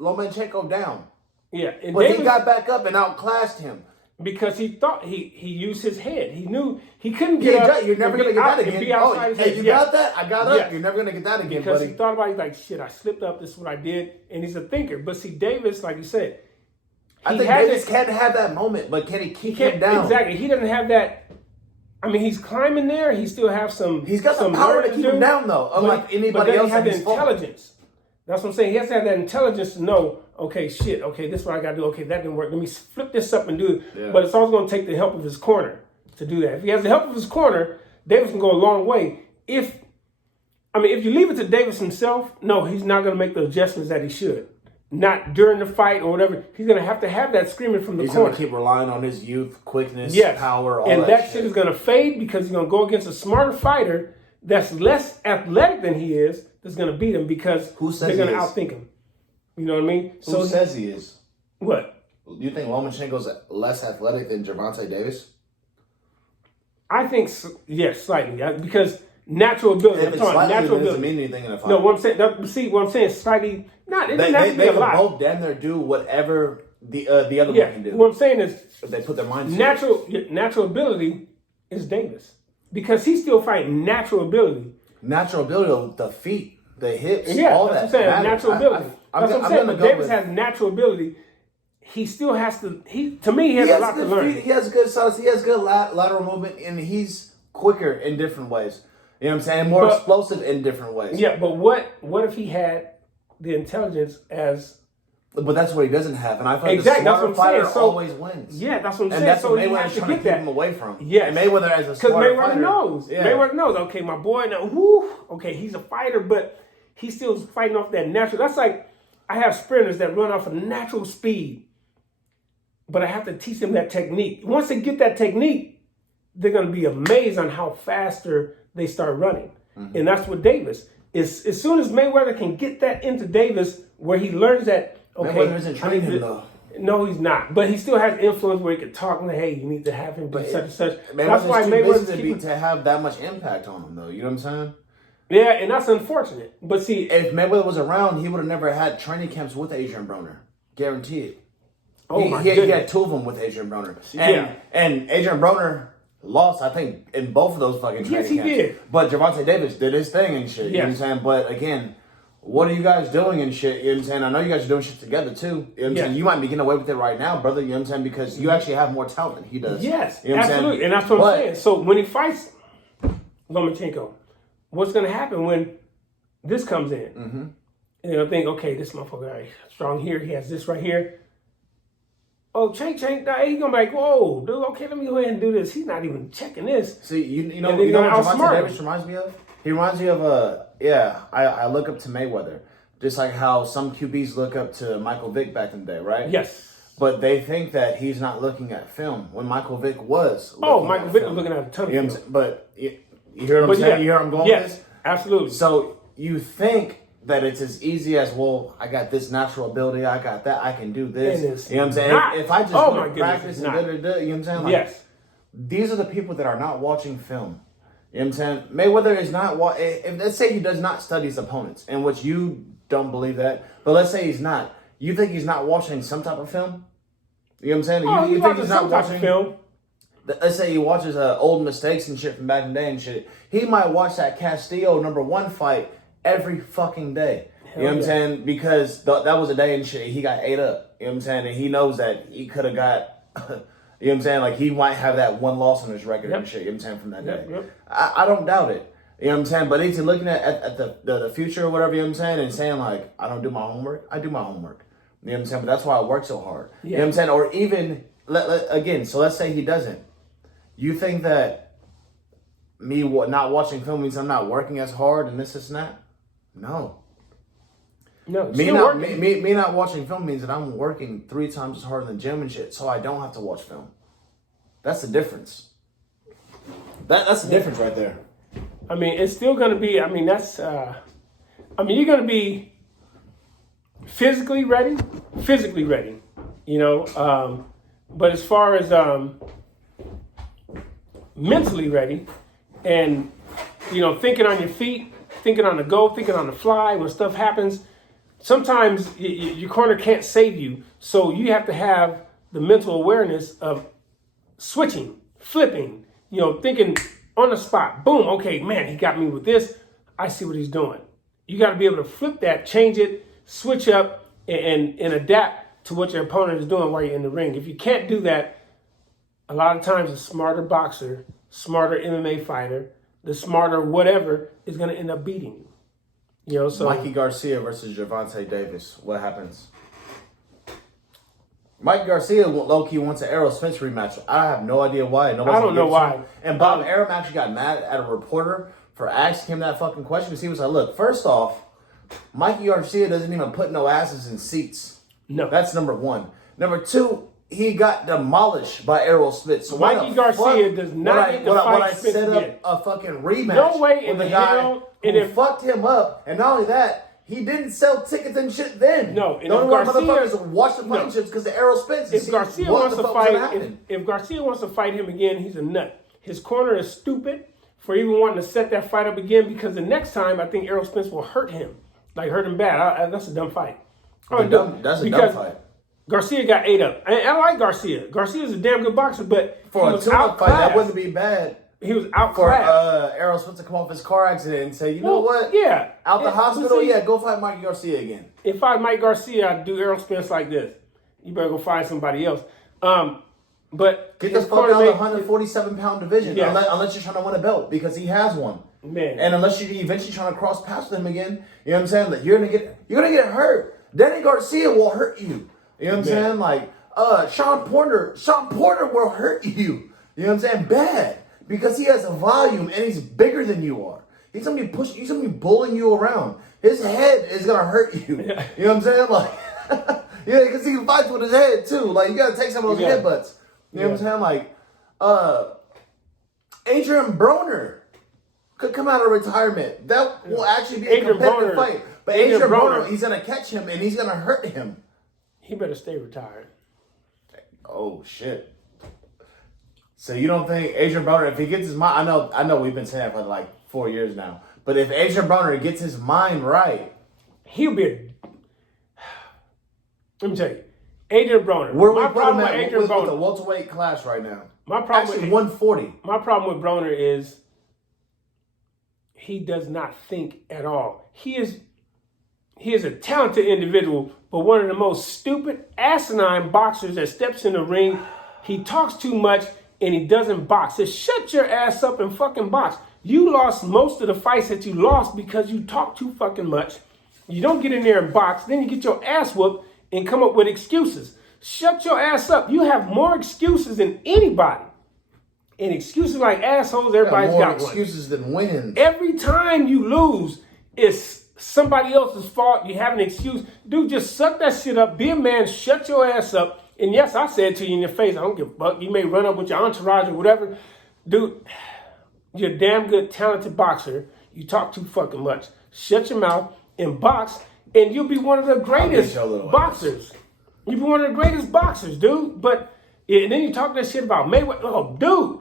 Lomachenko down. Yeah, and But Davis, he got back up and outclassed him. because he thought he used his head. He knew he couldn't get up. You're never going to get that again. You Yes. got that? I got up. Yes. You're never going to get that again, Because buddy. he thought about it, like, shit, I slipped up. This is what I did. And he's a thinker. But see, Davis, like you said, I think Davis can have that moment, but can he keep him down? Exactly. He doesn't have that. I mean, he's climbing there. He still has some. He's got some power to keep him down, though, unlike anybody else. But then he has the intelligence. That's what I'm saying. He has to have that intelligence to know, okay, shit, okay, this is what I got to do. Okay, that didn't work. Let me flip this up and do it. Yeah. But it's always going to take the help of his corner to do that. If he has the help of his corner, Davis can go a long way. If you leave it to Davis himself, no, he's not going to make the adjustments that he should. Not during the fight or whatever. He's going to have that screaming from the corner. He's going to keep relying on his youth, quickness, power, all and that shit is going to fade because he's going to go against a smarter fighter that's less athletic than he is, that's going to beat him because they're going to outthink him. You know what I mean? Who says he is? What? Do you think Lomachenko's less athletic than Gervonta Davis? I think, yes, slightly. Because natural ability. If it's slightly, it doesn't mean anything in a fight. No, what I'm saying, slightly, not, it doesn't have to be a lot. They can both damn near do whatever the other one can do. What I'm saying is, if they put their minds natural ability is Davis. Because he's still fighting natural ability. Natural ability, the feet, the hips, all that. That's what I'm saying. Natural ability. That's what I'm saying. But Davis has natural ability. He still has to. To me, he has a lot to learn. He has good size. He has good lateral movement, and he's quicker in different ways. You know what I'm saying? More explosive in different ways. Yeah, but what if he had the intelligence as? But that's what he doesn't have, and I feel like the smarter fighter always wins. Yeah, that's what I'm saying. And that's what Mayweather's trying to keep him away from. Yeah, and Mayweather as a smarter fighter. Because Mayweather knows. Okay, my boy. Now, okay, he's a fighter, but he's still fighting off that natural. That's like I have sprinters that run off of natural speed, but I have to teach them that technique. Once they get that technique, they're going to be amazed on how faster they start running. Mm-hmm. And that's what Davis is. As soon as Mayweather can get that into Davis, where he learns that. Okay, Mayweather isn't training though. No, he's not. But he still has influence where he can talk and hey, you need to have him do such and such. That's why Mayweather's to have that much impact on him, though. You know what I'm saying? Yeah, and that's unfortunate. But see, if Mayweather was around, he would have never had training camps with Adrian Broner. Guaranteed. He had two of them with Adrian Broner. And Adrian Broner lost, I think, in both of those fucking training camps. Yes, he did. But Gervonta Davis did his thing and shit. You know what I'm saying? But again, what are you guys doing and shit? You know what I'm saying? I know you guys are doing shit together too. You know what I'm saying? You might be getting away with it right now, brother. You know what I'm saying? Because you actually have more talent than he does. Yes, you know absolutely. And that's what I'm saying. So when he fights Lomachenko, what's going to happen when this comes in? Mm-hmm. And they'll think, okay, this motherfucker right, strong here. He has this right here. Oh, Chank, he's going to be like, whoa, dude, okay, let me go ahead and do this. He's not even checking this. See, you know what Gervonta Davis reminds me of? He reminds me of I look up to Mayweather. Just like how some QBs look up to Michael Vick back in the day, right? Yes. But they think that he's not looking at film when Michael Vick was Michael Vick was looking at a ton of film. But you hear what I'm saying? You hear where I'm going with this? Absolutely. So you think that it's as easy as, well, I got this natural ability, I got that, I can do this. You know what I'm saying? If I just practice and you know what I'm saying? Like, yes. These are the people that are not watching film. You know what I'm saying? Mayweather is not, if let's say he does not study his opponents, in which you don't believe that, but let's say he's not. You think he's not watching some type of film? You know what I'm saying? You think he's not watching film? Let's say he watches old mistakes and shit from back in the day and shit. He might watch that Castillo #1 fight every fucking day. You know what I'm saying? Because that was a day and shit. He got ate up. You know what I'm saying? And he knows that he could have got... You know what I'm saying? Like, he might have that one loss on his record and shit, you know what I'm saying, from that day. I don't doubt it. You know what I'm saying? But he's looking at the future or whatever, you know what I'm saying, and saying, like, I don't do my homework. I do my homework. You know what I'm saying? But that's why I work so hard. You know what I'm saying? Or even, again, so let's say he doesn't. You think that me not watching film means I'm not working as hard and this and that? No. No, Me still not working. me not watching film means that I'm working 3 times as hard in the gym and shit, so I don't have to watch film. That's the difference. That's the difference right there. I mean, it's still going to be. I mean, that's. I mean, you're going to be physically ready. You know, but as far as mentally ready, and you know, thinking on your feet, thinking on the go, thinking on the fly when stuff happens. Sometimes your corner can't save you, so you have to have the mental awareness of switching, flipping, you know, thinking on the spot. Boom, okay, man, he got me with this. I see what he's doing. You got to be able to flip that, change it, switch up, and adapt to what your opponent is doing while you're in the ring. If you can't do that, a lot of times a smarter boxer, smarter MMA fighter, the smarter whatever is going to end up beating you. You know, so Mikey Garcia versus Gervonta Davis. What happens? Mike Garcia low-key wants an Errol Spence rematch. I have no idea why. I don't know why. And Bob Arum actually got mad at a reporter for asking him that fucking question because he was like, look, first off, Mikey Garcia doesn't even put no asses in seats. No. That's number one. Number two, he got demolished by Errol Spence. So Mikey Garcia does not get to fight Spence set again. up a fucking rematch. No way in with the hell. guy And who if fucked him up, and not only that, he didn't sell tickets and shit then. No, and the only if way Garcia- motherfuckers watch the fight ships because of Errol Spence. if Garcia wants to fight, if Garcia wants to fight him again, he's a nut. His corner is stupid for even wanting to set that fight up again because the next time I think Errol Spence will hurt him, like hurt him bad. That's a dumb fight. That's a dumb fight. Garcia got ate up. I like Garcia. Garcia's a damn good boxer, but For he a was tune-up fight, that outclassed. wouldn't be bad. He was For outclassed. Errol Spence to come off his car accident and say, you know what? Yeah. Out the hospital, see, yeah, go fight Mikey Garcia again. If I Mike Garcia, I'd do Errol Spence like this. You better go find somebody else. But Get the his fuck out of the corner 147-pound division, Yeah. unless you're trying to win a belt, because he has one. Man. And unless you're eventually trying to cross paths with him again, you know what I'm saying? Like you're gonna get hurt. Danny Garcia will hurt you. You know what I'm saying? Like Sean Porter will hurt you. You know what I'm saying? Bad. Because he has a volume and he's bigger than you are. He's gonna be pushing, he's gonna be bullying you around. His head is gonna hurt you. Yeah. You know what I'm saying? Like yeah, because he fights with his head too. Like you gotta take some of those headbutts. You know what I'm saying? Like Adrian Broner could come out of retirement. That will actually be a competitive fight. But Adrian Broner, he's gonna catch him and he's gonna hurt him. He better stay retired. Oh shit. So you don't think Adrian Broner, if he gets his mind, I know we've been saying that for like 4 years now. But if Adrian Broner gets his mind right, he'll be let me tell you. Adrian Broner. Where we my put problem him with at Adrian with Broner. the welterweight class right now. My problem Actually, with 140. My problem with Broner is he does not think at all. He is a talented individual, but one of the most stupid, asinine boxers that steps in the ring. He talks too much and he doesn't box. Just shut your ass up and fucking box. You lost most of the fights that you lost because you talk too fucking much. You don't get in there and box. Then you get your ass whooped and come up with excuses. Shut your ass up. You have more excuses than anybody. And excuses like assholes, everybody's more got excuses than wins. Every time you lose, it's somebody else's fault. You have an excuse. Dude, just suck that shit up. Be a man. Shut your ass up. And yes, I said to you in your face, I don't give a fuck. You may run up with your entourage or whatever. Dude, you're a damn good, talented boxer. You talk too fucking much. Shut your mouth and box, and you'll be one of the greatest boxers. You'll be one of the greatest boxers, dude. But and then you talk that shit about Mayweather. Oh, dude.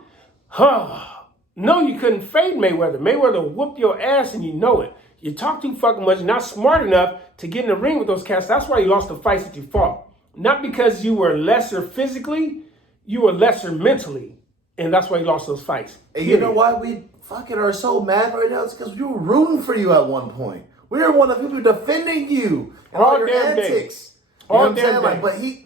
No, you couldn't fade Mayweather. Mayweather whooped your ass, and you know it. You talk too fucking much. You're not smart enough to get in the ring with those cats. That's why you lost the fights that you fought. Not because you were lesser physically, you were lesser mentally. And that's why you lost those fights. And you know why we fucking are so mad right now? It's because we were rooting for you at one point. We were one of the people defending you and all your antics. You know what I'm saying? Like, but he's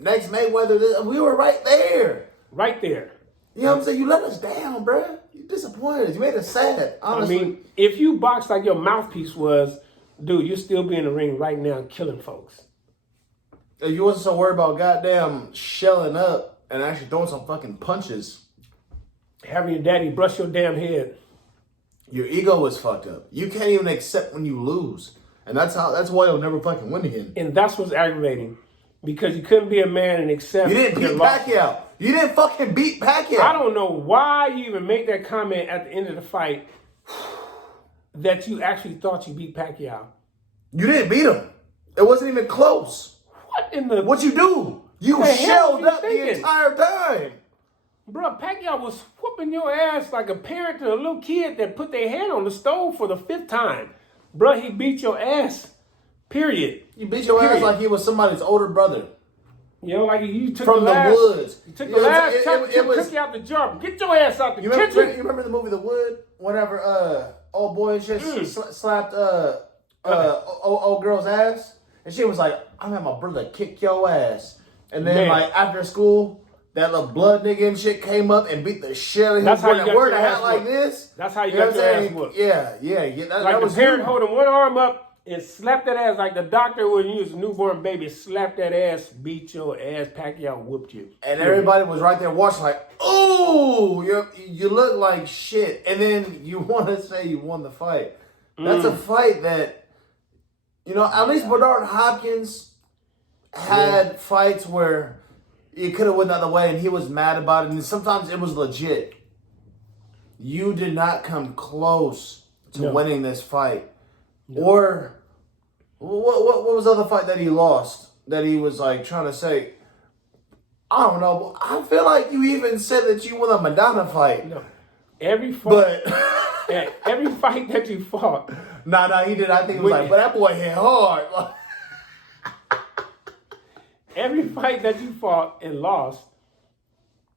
next Mayweather. We were right there. Right there. You know what I'm saying? You let us down, bruh. You disappointed us. You made us sad, honestly. I mean, if you boxed like your mouthpiece was, dude, you'd still be in the ring right now killing folks. If you wasn't so worried about goddamn shelling up and actually throwing some fucking punches. Having your daddy brush your damn head. Your ego was fucked up. You can't even accept when you lose. And that's why he'll never fucking win again. And that's what's aggravating. Because you couldn't be a man and accept You didn't beat Pacquiao. You didn't fucking beat Pacquiao. I don't know why you even make that comment at the end of the fight that you actually thought you beat Pacquiao. You didn't beat him. It wasn't even close. What in the... What you do? You shelled up the entire time. Bro, Pacquiao was whooping your ass like a parent to a little kid that put their hand on the stove for the 5th time. Bro, he beat your ass. Period. You beat your ass like he was somebody's older brother. You know, like you took from the woods. You took the last took you out the jar. Get your ass out the kitchen. You remember the movie The Wood? Whenever old boy and shit slapped old girl's ass? And she was like, I'm having my brother kick your ass. And then like after school, that little blood nigga and shit came up and beat the shit out of him. That's how you got wearing your a hat ass like whooped. this. That's how you got your ass whooped. Yeah. Like that was the parent holding one arm up and slapped that ass like the doctor when you was a newborn baby. Slapped that ass, beat your ass, Pacquiao whooped you. And everybody was right there watching like, oh, you look like shit. And then you want to say you won the fight. That's a fight that, at least Bernard Hopkins had fights where it could have went the other way and he was mad about it. And sometimes it was legit. You did not come close to winning this fight. No. Or what was the other fight that he lost that he was like trying to say, I don't know. I feel like you even said that you won a Madonna fight. No. Every fight that you fought. No, he did. I think it was but that boy hit hard. Every fight that you fought and lost,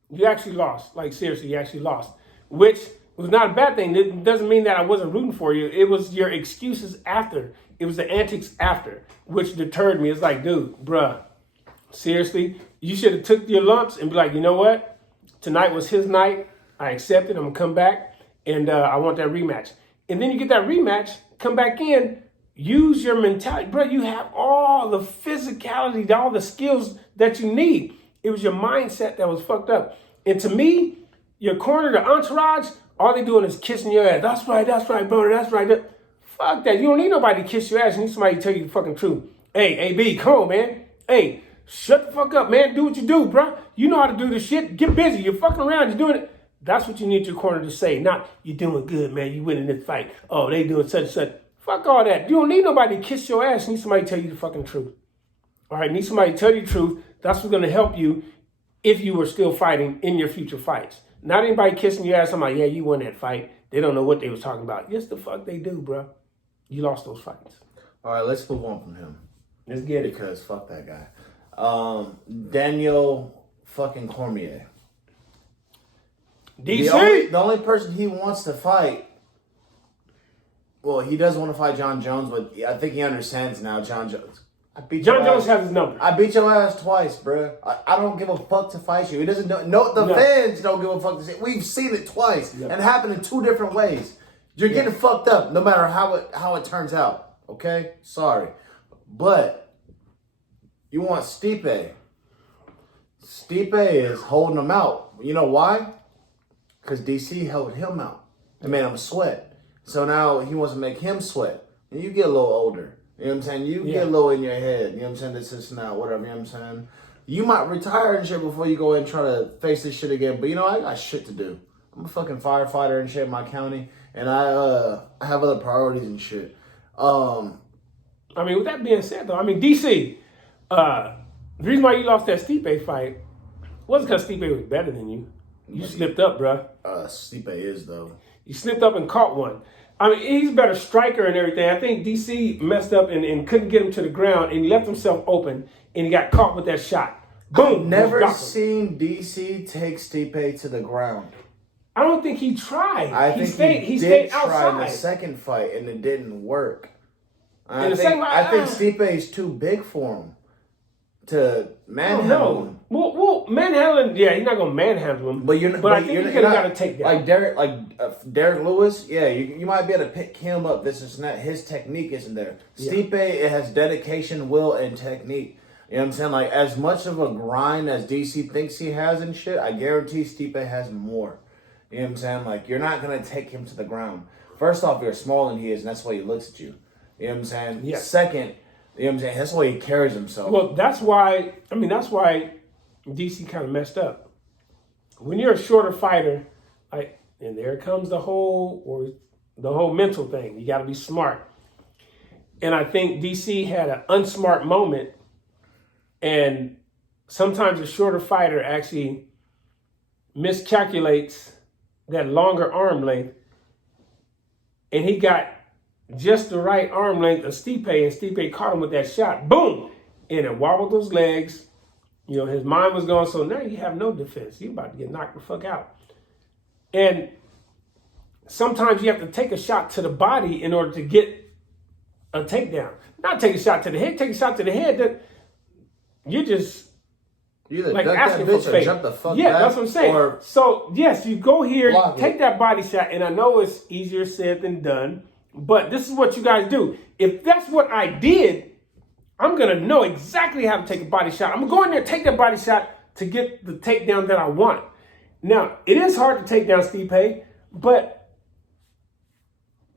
you actually lost. Like, seriously, you actually lost. Which was not a bad thing. It doesn't mean that I wasn't rooting for you. It was your excuses after. It was the antics after, which deterred me. It's like, dude, bruh, seriously, you should have took your lumps and be like, you know what? Tonight was his night. I accept it. I'm going to come back, and I want that rematch. And then you get that rematch, come back in, use your mentality. Bro, you have all the physicality, all the skills that you need. It was your mindset that was fucked up. And to me, your corner, the entourage, all they doing is kissing your ass. That's right, brother, that's right. Fuck that. You don't need nobody to kiss your ass. You need somebody to tell you the fucking truth. Hey, AB, come on, man. Hey, shut the fuck up, man. Do what you do, bro. You know how to do this shit. Get busy. You're fucking around. You're doing it. That's what you need your corner to say. Not, you're doing good, man. You winning this fight. Oh, they doing such and such. Fuck all that. You don't need nobody to kiss your ass. You need somebody to tell you the fucking truth. All right, need somebody to tell you the truth. That's what's going to help you if you were still fighting in your future fights. Not anybody kissing your ass. I'm like, yeah, you won that fight. They don't know what they was talking about. Yes, the fuck they do, bro. You lost those fights. All right, let's move on from him. Let's get it. Because fuck that guy. Daniel fucking Cormier. DC? The only person he wants to fight, well, he does want to fight John Jones, but I think he understands now, John Jones. John Jones has his number. I beat your ass twice, bro. I don't give a fuck to fight you. He doesn't know. The fans don't give a fuck to see. We've seen it twice. And it happened in 2 different ways. You're getting fucked up no matter how it turns out. Okay? Sorry. But you want Stipe. Stipe is holding him out. You know why? Because DC held him out and made him sweat. So now he wants to make him sweat. And you get a little older. You know what I'm saying? You get a little in your head. You know what I'm saying? This is not whatever. You know what I'm saying? You might retire and shit before you go and try to face this shit again. But I got shit to do. I'm a fucking firefighter and shit in my county. And I have other priorities and shit. With that being said, though, DC, the reason why you lost that Stipe fight wasn't because Stipe was better than you. You slipped up, bruh. Stipe is, though. You slipped up and caught one. He's a better striker and everything. I think DC messed up and couldn't get him to the ground, and he left himself open, and he got caught with that shot. Boom. I've never seen DC take Stipe to the ground. I don't think he tried. I think he did try in the second fight, and it didn't work. I think Stipe is too big for him to manhandle him. Well, manhandling, he's not gonna manhandle him. But I think you got to take that. Like Derek Lewis, you might be able to pick him up. This is not his technique isn't there. Stipe, it has dedication, will, and technique. You know what I'm saying? Like as much of a grind as DC thinks he has and shit, I guarantee Stipe has more. You know what I'm saying? Like you're not gonna take him to the ground. First off, you're smaller than he is, and that's why he looks at you. You know what I'm saying? Yeah. Second, you know what I'm saying? That's the way he carries himself. Well, that's why DC kind of messed up. When you're a shorter fighter, and there comes the whole mental thing. You got to be smart. And I think DC had an unsmart moment, and sometimes a shorter fighter actually miscalculates that longer arm length, and he got just the right arm length of Stipe, and Stipe caught him with that shot. Boom! And it wobbled those legs. You know, his mind was going, so now you have no defense. You're about to get knocked the fuck out. And sometimes you have to take a shot to the body in order to get a takedown. Not take a shot to the head, take a shot to the head that you just like asking for fate. Jump the fuck yeah, back, that's what I'm saying. So yes, you go here, take that body shot, and I know it's easier said than done, but this is what you guys do. If that's what I did, I'm gonna know exactly how to take a body shot. I'm gonna go in there, take that body shot to get the takedown that I want. Now, it is hard to take down Stipe, but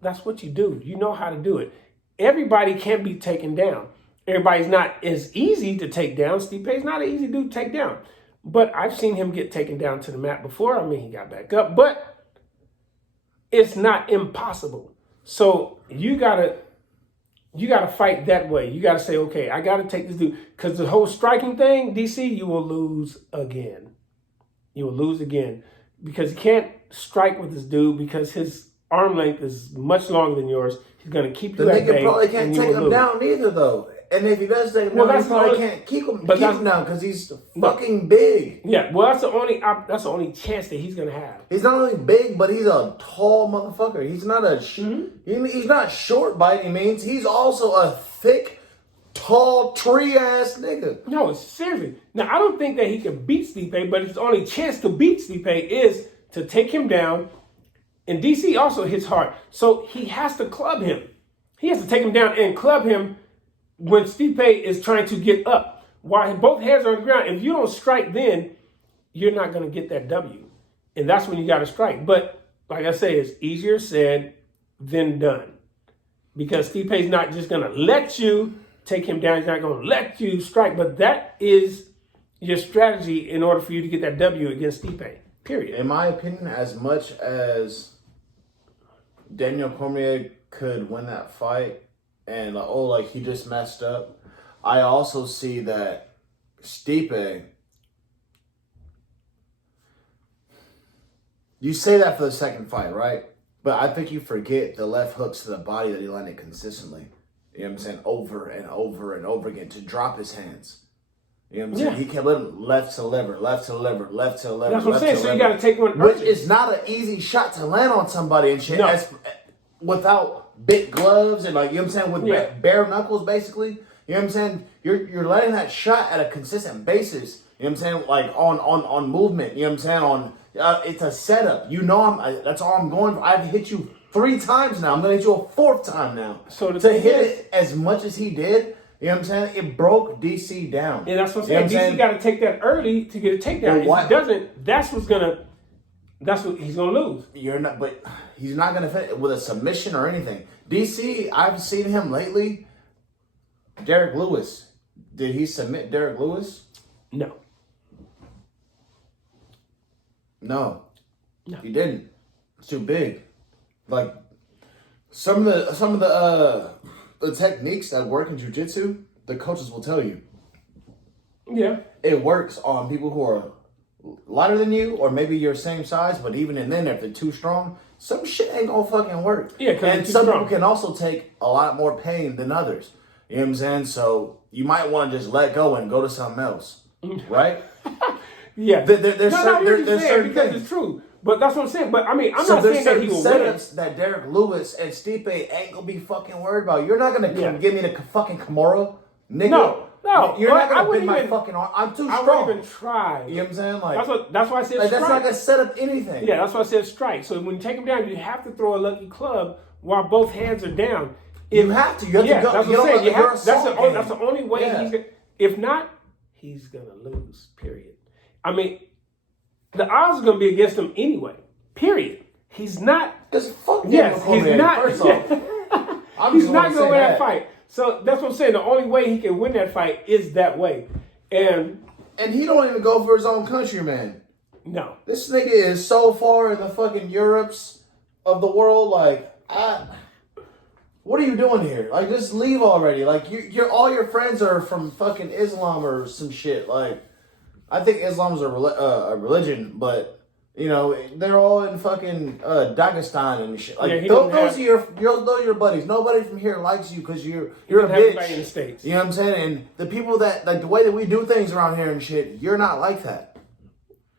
that's what you do. You know how to do it. Everybody can be taken down. Everybody's not as easy to take down. Stipe's not an easy dude to take down. But I've seen him get taken down to the mat before. I mean, he got back up. But it's not impossible. So you gotta fight that way. You gotta say, okay, I gotta take this dude. Because the whole striking thing, DC, you will lose again. You will lose again. Because you can't strike with this dude because his arm length is much longer than yours. He's going to keep you at bay. The nigga probably can't take him down either, though. And if he does take him down, he probably can't keep him down because he's fucking big. Yeah, well, that's the only chance that he's going to have. He's not only big, but he's a tall motherfucker. He's not he's not short by any means. He's also a thick, tall, tree-ass nigga. No, seriously. Now, I don't think that he can beat Stipe, but his only chance to beat Stipe is to take him down. And DC also hits hard. So he has to club him. He has to take him down and club him when Stipe is trying to get up. While both hands are on the ground, if you don't strike then, you're not going to get that W. And that's when you got to strike. But like I say, it's easier said than done. Because Stipe's not just going to let you take him down. He's not going to let you strike. But that is your strategy in order for you to get that W against Stipe. Period. In my opinion, as much as Daniel Cormier could win that fight and he just messed up, I also see that Stipe, you say that for the second fight, right? But I think you forget the left hooks to the body that he landed consistently. You know what I'm saying? Over and over and over again to drop his hands. You know what I'm saying? He kept letting left to lever, left to lever, left to lever. That's what I'm saying. So you got to take one. Which is not an easy shot to land on somebody and shit. No. Without big gloves and you know what I'm saying, with bare knuckles basically. You know what I'm saying? You're letting that shot at a consistent basis. You know what I'm saying? Like on movement. You know what I'm saying? It's a setup. You know that's all I'm going for. I've hit you 3 times now. I'm gonna hit you a 4th time now. So to hit it as much as he did. You know what I'm saying? It broke DC down. Yeah, that's what I'm saying. DC got to take that early to get a takedown. If he doesn't, that's what he's gonna lose. But he's not gonna fit with a submission or anything. DC, I've seen him lately. Derek Lewis, did he submit Derek Lewis? No. No, he didn't. It's too big. Like some of the techniques that work in jiu-jitsu, the coaches will tell you. Yeah. It works on people who are lighter than you or maybe your same size, but even then, if they're too strong, some shit ain't gonna fucking work. Yeah, and some people can also take a lot more pain than others. You know what I'm saying? So you might want to just let go and go to something else, right? Yeah. There's certain because things. It's true. But that's what I'm saying. But I mean, I'm not saying that he will win. That Derek Lewis and Stipe ain't gonna be fucking worried about. You're not gonna give me the fucking Kimura, nigga. No. You're not gonna bend my fucking arm. I'm too strong. I wouldn't even try. You know what I'm saying? That's why I said strike. That's not gonna set up anything. Yeah, that's why I said strike. So when you take him down, you have to throw a lucky club while both hands are down. You have to. You have to go. That's what I'm saying. That's the only way he's gonna. If not, he's gonna lose. Period. I mean, the odds are gonna be against him anyway. Period. He's not. Because fuck yes, he's not. First off, He's not going to win that fight. So that's what I'm saying. The only way he can win that fight is that way. And he don't even go for his own country, man. No. This nigga is so far in the fucking Europes of the world. Like, what are you doing here? Like, just leave already. Like, you're all your friends are from fucking Islam or some shit. Like, I think Islam is a religion, but you know they're all in fucking Dagestan and shit. Like, those are your buddies. Nobody from here likes you because you're a bitch. In the States. You know what I'm saying? And the people that like the way that we do things around here and shit, you're not like that.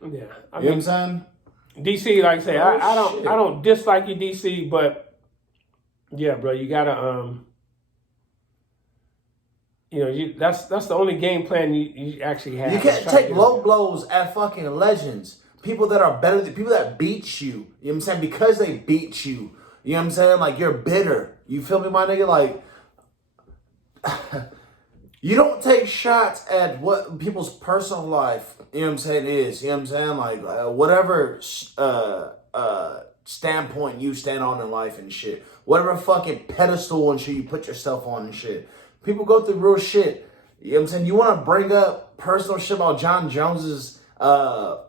Yeah, you know what I'm saying? DC, like I say, I don't dislike you, DC, but yeah, bro, you gotta that's the only game plan you actually have. You can't take low blows at fucking legends. People that are better than people that beat you. You know what I'm saying? Because they beat you. You know what I'm saying? Like, you're bitter. You feel me, my nigga? Like, you don't take shots at what people's personal life, you know what I'm saying, is. You know what I'm saying? Like, whatever standpoint you stand on in life and shit. Whatever fucking pedestal and shit you put yourself on and shit. People go through real shit. You know what I'm saying? You want to bring up personal shit about John Jones's, what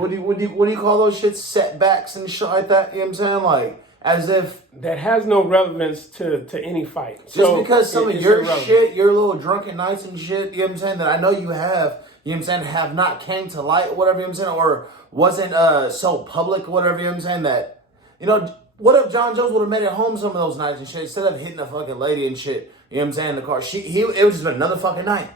do you call those shits? Setbacks and shit like that? You know what I'm saying? Like, as if... That has no relevance to any fight. Just because some of your shit, your little drunken nights and shit, you know what I'm saying, that I know you have, you know what I'm saying, have not came to light or whatever, you know what I'm saying, or wasn't so public or whatever, you know what I'm saying, that, you know, what if John Jones would have made it home some of those nights and shit, instead of hitting a fucking lady and shit, you know what I'm saying, in the car, it was just another fucking night.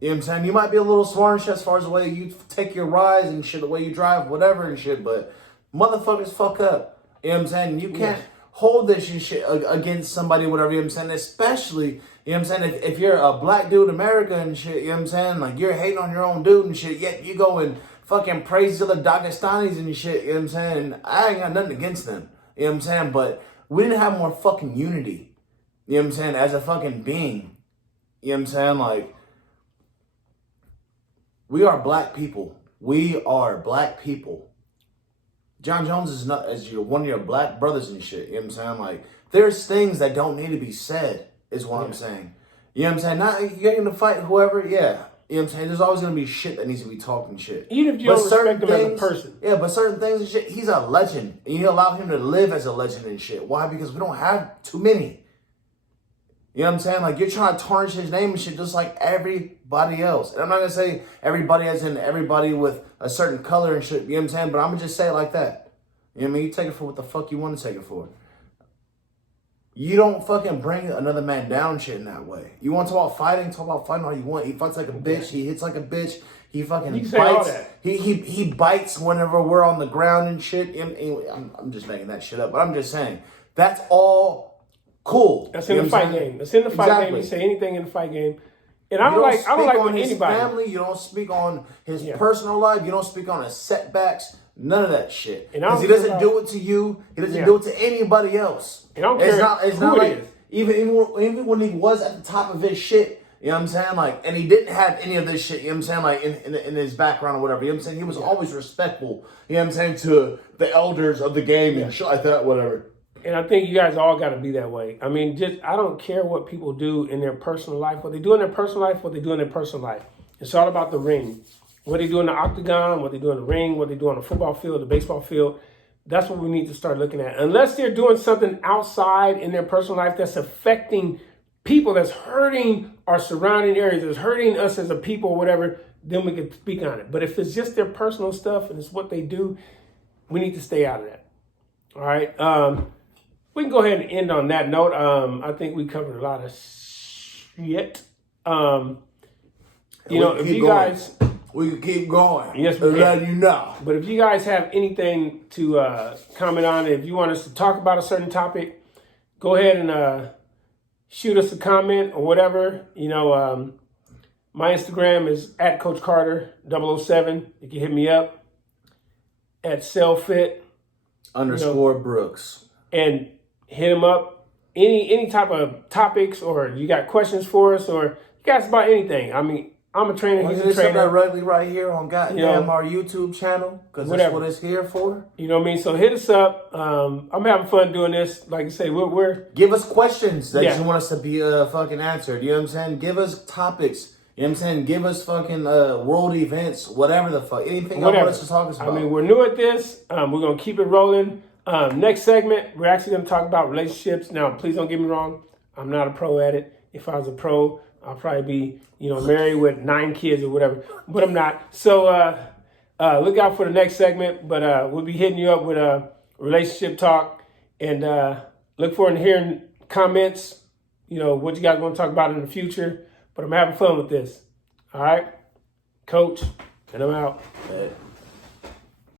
You know what I'm saying? You might be a little smart and shit as far as the way you take your rides and shit, the way you drive, whatever and shit, but motherfuckers fuck up. You know what I'm saying? You can't hold this and shit against somebody, whatever, you know what I'm saying? Especially, you know what I'm saying, if you're a black dude in America and shit, you know what I'm saying? Like, you're hating on your own dude and shit, yet you go and fucking praise the other Dagestanis and shit, you know what I'm saying? And I ain't got nothing against them, you know what I'm saying? But we didn't have more fucking unity, you know what I'm saying, as a fucking being. You know what I'm saying? Like, we are black people. We are black people. John Jones is not as one of your black brothers and shit. You know what I'm saying? Like, there's things that don't need to be said, is what I'm saying. You know what I'm saying? Not you getting to fight whoever, yeah. You know what I'm saying? There's always gonna be shit that needs to be talked and shit. Even if you don't respect him as a person. Yeah, but certain things and shit, he's a legend. And you allow him to live as a legend and shit. Why? Because we don't have too many. You know what I'm saying? Like, you're trying to tarnish his name and shit just like everybody else. And I'm not going to say everybody as in everybody with a certain color and shit. You know what I'm saying? But I'm going to just say it like that. You know what I mean? You take it for what the fuck you want to take it for. You don't fucking bring another man down shit in that way. You want to talk about fighting all you want. He fights like a bitch. He hits like a bitch. He fucking bites. He bites whenever we're on the ground and shit. Anyway, I'm just making that shit up. But I'm just saying, that's all cool. That's in the fight game. That's in the fight game. You say anything in the fight game. And I don't like when his anybody. Family, you don't speak on his personal life. You don't speak on his setbacks. None of that shit. Because he doesn't do it to you. He doesn't do it to anybody else. And I don't care it's not like even when he was at the top of his shit. You know what I'm saying? Like, and he didn't have any of this shit. You know what I'm saying? Like in his background or whatever. You know what I'm saying? He was always respectful. You know what I'm saying, to the elders of the game and shit like that. Whatever. And I think you guys all got to be that way. I mean, I don't care what people do in their personal life. What they do in their personal life, what they do in their personal life. It's all about the ring. What they do in the octagon, what they do in the ring, what they do on the football field, the baseball field. That's what we need to start looking at. Unless they're doing something outside in their personal life that's affecting people, that's hurting our surrounding areas, that's hurting us as a people or whatever, then we can speak on it. But if it's just their personal stuff and it's what they do, we need to stay out of that. All right. We can go ahead and end on that note. I think we covered a lot of shit. If you guys... We can keep going. Yes, we can. Let you know. But if you guys have anything to comment on, if you want us to talk about a certain topic, go ahead and shoot us a comment or whatever. My Instagram is at Coach Carter 007. You can hit me up at _Brooks. And hit him up. Any type of topics, or you got questions for us, or you guys about anything. I mean, I'm a trainer. He's a It's trainer. directly right here on goddamn our YouTube channel because that's what it's here for. You know what I mean? So hit us up. I'm having fun doing this. Like I say, we're give us questions that you want us to be fucking answered. You know what I'm saying? Give us topics. You know what I'm saying? Give us fucking world events, whatever the fuck, anything you want us to talk about. I mean, we're new at this. We're gonna keep it rolling. Next segment, we're actually gonna talk about relationships. Now, please don't get me wrong. I'm not a pro at it. If I was a pro, I'll probably be, married with 9 kids or whatever. But I'm not. So look out for the next segment. But we'll be hitting you up with a relationship talk, and look forward to hearing comments. What you guys want to talk about in the future. But I'm having fun with this. All right, Coach, and I'm out.